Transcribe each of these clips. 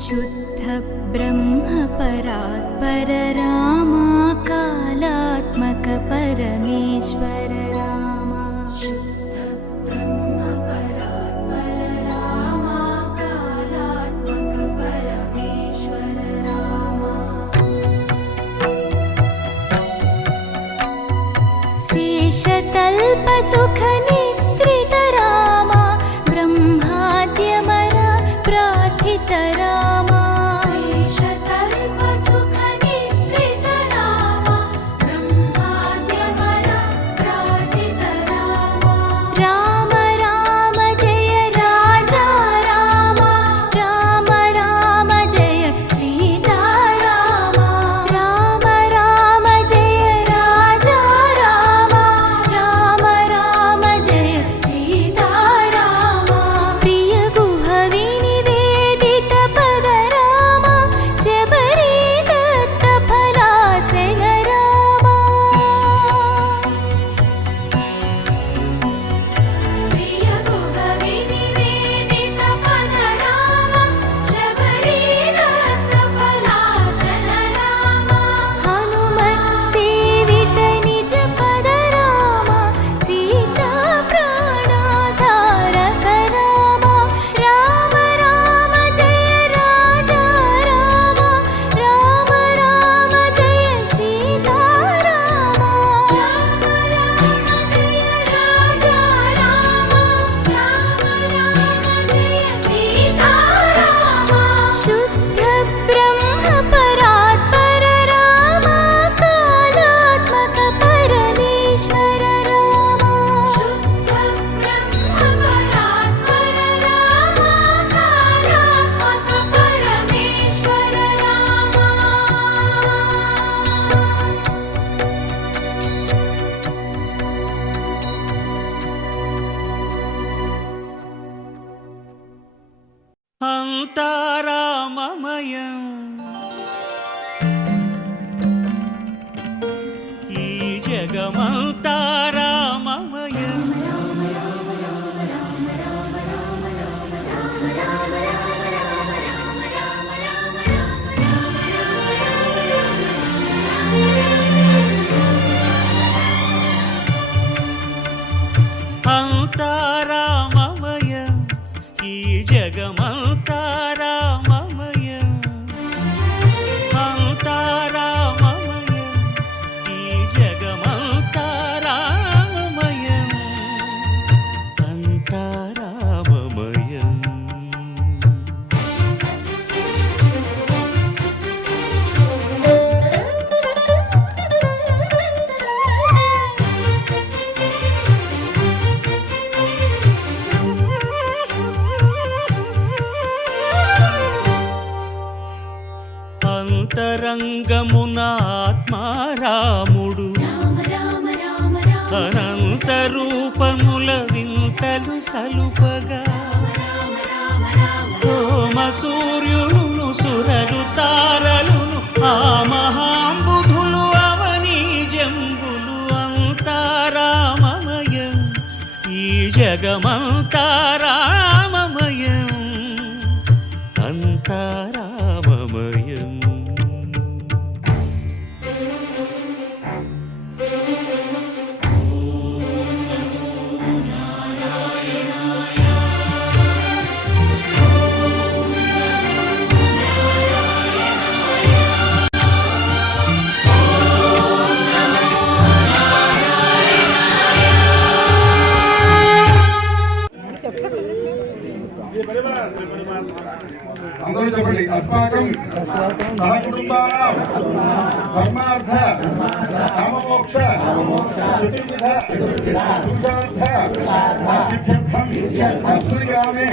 शुद्ध ब्रह्म परात्पर रामा कालात्मक परमेश्वर रामा। शुद्ध ब्रह्म परात्पर रामा कालात्मक परमेश्वर रामा। शेषतल्प सुख निद्रित रामा ब्रह्माद्यमर प्रार्थित रामा। शेषतल्प सुख निद्रित रामा ब्रह्माद्यमर प्रार्थित रामा। राम राम जय राजा रामा, राम राम जय सीता रामा। राम राम जय राजा रामा, राम राम जय सीता रामा। प्रिय गुह विनिवेदित पद रामा, शबरी दत्त फलासन रामा। प्रिय गुह विनिवेदित पद रामा, शबरी दत्त फलासन रामा। हनुमत् सेवित निज पद रामा, सीता प्राणाधारक रामा। राम राम जय राजा रामा, राम राम जय सीता रामा। राम राम जय राजा रामा, राम राम जय सीता रामा। शुद्ध ब्रह्म परात्पर रामा कालात्मक परमेश्वर रामा। शुद्ध ब्रह्म परात्पर रामा कालात्मक परमेश्वर रामा। అంతా రామమయం ఈ జగమంతా రామమయం అంతా రామమయం ఈ జగమంతా రామమయం అంతా రామమయం ఈ జగమంతా రామమయం అంతా రామమయం అంతరంగమున ఆత్మారాముడు అనంత రూపముల వింతలు సలుపగా సోమ సూర్యులను సురలు తారలును ఆ మహాంబుధులు అవనీ జంబులు అంతా రామమయం ఈ జగమంతా రామమయం అంతా రామమయం అందరూ చెప్పండి. అస్మాకం సహకుటుంబానాం ధర్మార్థ కామమోక్ష చతుర్విధ పురుషార్థ సిద్ధ్యర్థం అస్మృగామే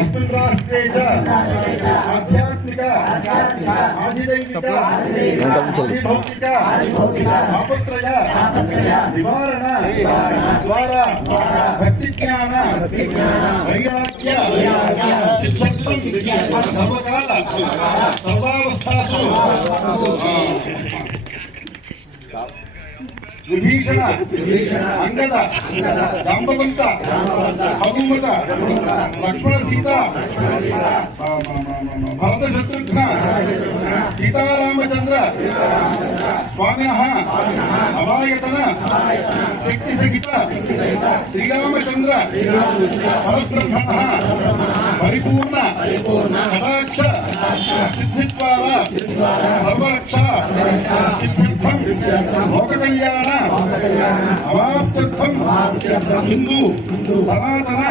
అస్మృరాష్ట్రే చ ఆధ్యాత్మిక ఆధిదైవిక ఆధిభౌతిక ఆపత్రయ నివారణ ద్వారా భక్తిజ్ఞాన వైరాగ్య సిద్ధ్యర్థం సర్వకాల సర్వావస్థాసు విభీషణ అంగద జాంబవంత హనుమత లక్ష్మణ సీత భరత శత్రుఘ్న సీతారామచంద్ర స్వామిన అవాయతన శక్తి సహిత శ్రీరామచంద్ర పరబ్రహ్మణ పరిపూర్ణ కటాక్ష సిద్ధిద్వార సర్వరక్ష సిద్ధిర్థం లోక కళ్యాణ అవాప్త్యర్థం హిందూ సనాతన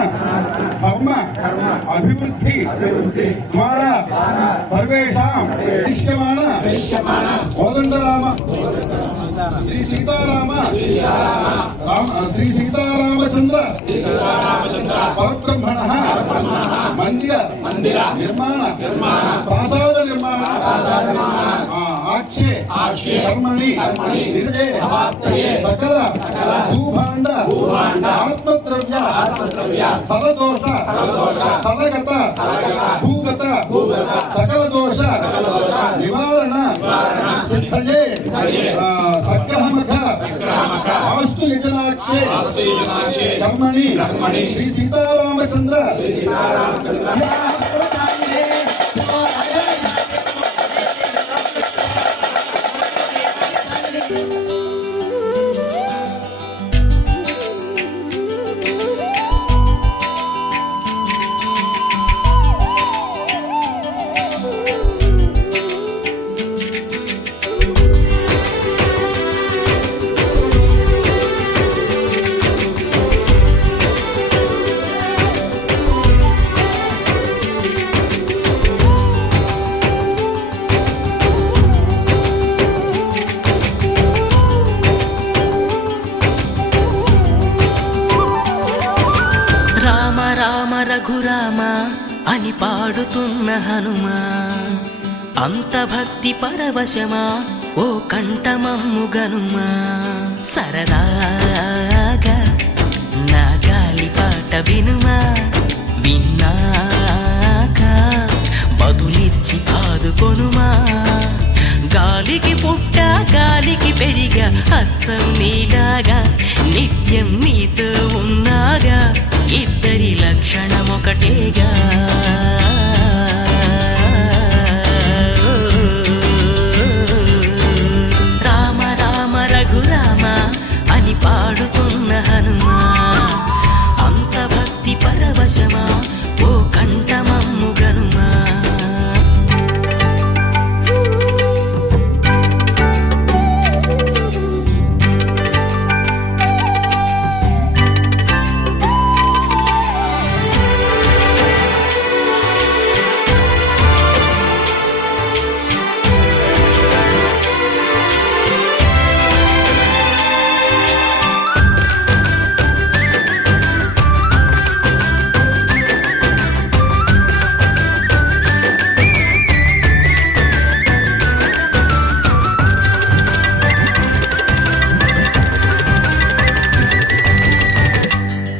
ధర్మ అభివృద్ధి ద్వారా సర్వేషాం దృశ్యమాన కోదండరామ శ్రీ సీతారామ శ్రీ సీతారామచంద్ర పరబ్రహ్మణ మందిర నిర్మాణ ప్రాసాద నిర్మాణ ఆక్షే కర్మణి నిర్జయ సకల భూభాండ ఆత్మద్రవ్య ఫలదోష ఫలగత భూగత సకల దోష నివారణ సిద్ధయే సగ్రహమఖ ఆస్తు యజనాక్షే కర్మణి శ్రీ సీతారామచంద్ర రఘురామ అని పాడుతున్న హనుమా అంత భక్తి పరవశమా ఓ కంఠమమ్ము గనుమా సరదాగా నా గాలి పాట వినుమా విన్నాక బదులిచ్చి ఆదుకొనుమా గాలికి పుట్ట గాలికి పెరిగా అచ్చం నీలాగా నిత్యం నీతో ఉన్నాగా ఇద్దరి లక్షణం ఒకటేగా రామ రామ రఘురామ అని పాడుతున్న హనుమా అంత భక్తి పరవశమా ఓ కంఠమమ్ము గనుమా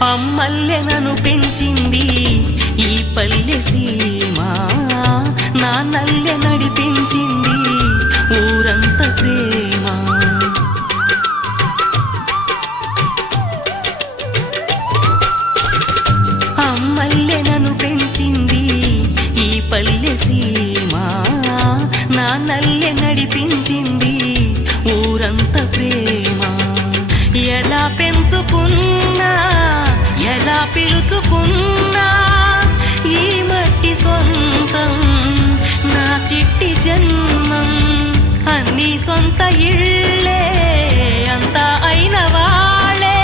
అమ్మల్లెనను పెంచింది ఈ పల్లె సీమ నా నల్లె నడిపించింది ఊరంత ప్రేమ అమ్మల్లెనను పెంచింది ఈ పల్లె సీమ నా నల్లె నడిపించింది ఊరంత ప్రేమ ఎలా పెంచుకున్నా ఎలా పిలుచుకున్నా ఈ మట్టి సొంతం నా చిట్టి జన్మం అన్ని సొంత ఇళ్ళే అంతా అయిన వాళ్ళే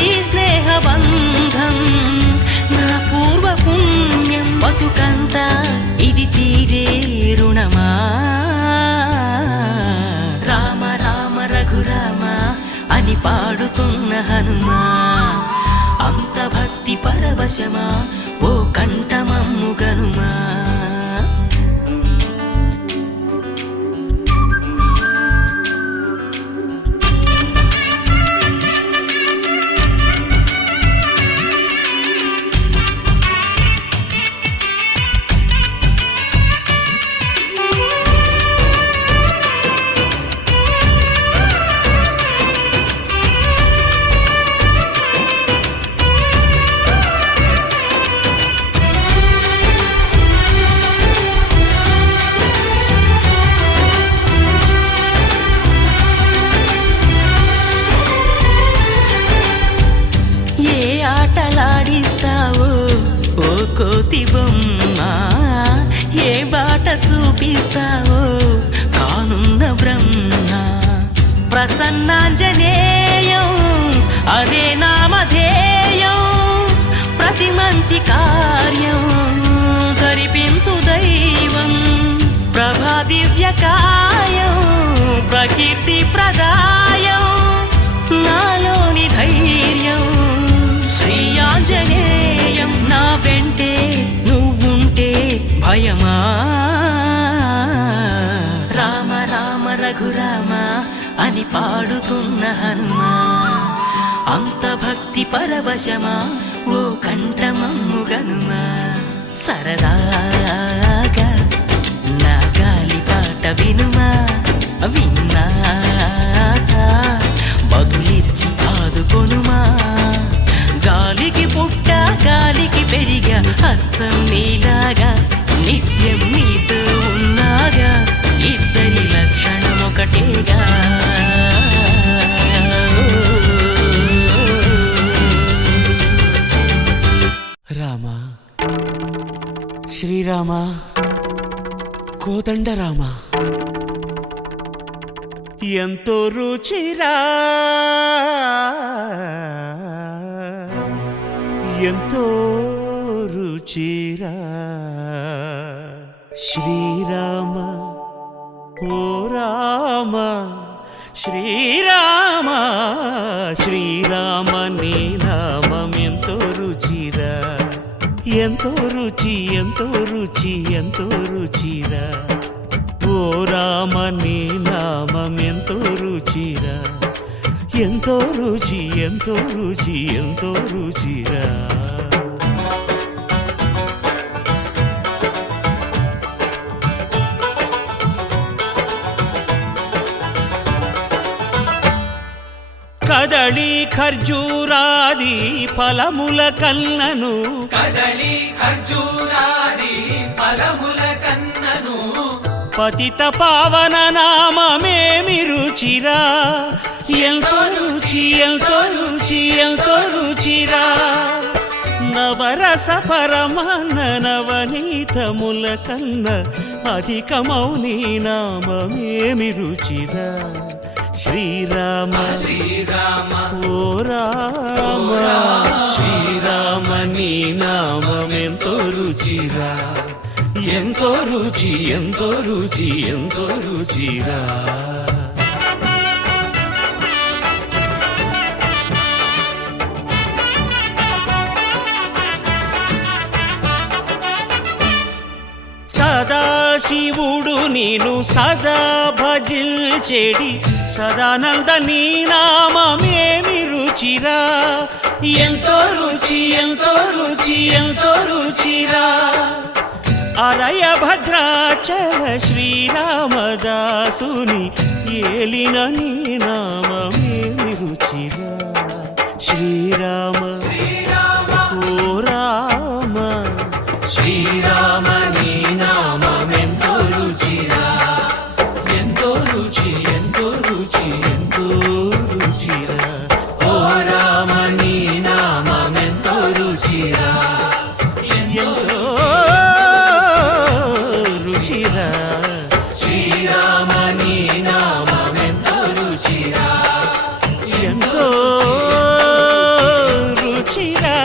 ఈ స్నేహ బంధం నా పూర్వ పుణ్యం బతుకంతా ఇది తీరే రుణమా రామ రామ రఘురామ అని పాడుతున్న హనుమా అంత భక్తి పరవశమా ఓ కంఠమమ్ము గనుమా కోతి బొమ్మ ఏ బాట చూపిస్తావో కానున్న బ్రహ్మ ప్రసన్నాంజనేయం అదే నామధేయం ప్రతి మంచి కార్యం జరిపించు దైవం ప్రభా దివ్యకాయం ప్రకీర్తి ప్రదాయం నాలోని ధైర్యం శ్రీ ఆంజనేయం నా వెంటే నువ్వుంటే భయమా రామ రామ రఘురామ అని పాడుతున్న హనుమా అంత భక్తి పరవశమా ఓ కంఠమమ్ము గనుమా సరదాగా నా గాలి పాట వినుమా విన్నాక బదులిచ్చి ఆదుకొనుమా గాలికి పుట్ట గాలికి పెరిగా అచ్చం నీలాగా నిత్యం నీతో ఉన్నాగా ఇద్దరి లక్షణం ఒకటేగా రామ శ్రీరామ కోదండ రామ ఎంతో రుచిరా ఎంతో రుచిరా శ్రీరామ ఓ రామ శ్రీరామ శ్రీరామ నీ నామం ఎంతో రుచిరా ఎంతో రుచి ఎంతో రుచి ఎంతో రుచిరా ఓ రామ నీ నామం ఎంతో రుచిరా ఎంతో రుచి ఎంతో రుచి ఎంతో రుచిరా కదళి ఖర్జూరాది ఫలముల కన్నను కదళి ఖర్జూరాది ఫలముల కన్నను పతిత పావన నామమేమి రుచిరా ఎంతో రుచి ఎంతో రుచి ఎంతో రుచిరా నవరస పరమాన్న నవనీతముల కన్న అధికమౌని నామమేమి రుచిరా శ్రీరామ శ్రీరామ ఓ రామ శ్రీరామ నీ నామం ఎంతో రుచిరా ఎంతో రుచి ఎంతో రుచి ఎంతో రుచిరా సదాశివుడు నేను సదా భజిల్చెడి సదానంద నీ నామమేమి రుచిరా ఎంతో రుచి ఎంతో రుచి ఎంతో రుచిరా అలయ భద్రాచల శ్రీరామదాసుని ఏలిన నీ నామమేమి రుచిరా శ్రీరామ ఓ రామ శ్రీరామ నీ నామం ఎంతో రుచిరా ఎంతో రుచి ఎంతో రుచి ఎంతో రుచిరా ఓ రామ నీ నామం ఎంతో రుచిరా ఎంతో రుచిరా శ్రీరామ నీ నామం ఎంతో రుచిరా ఎంతో రుచిరా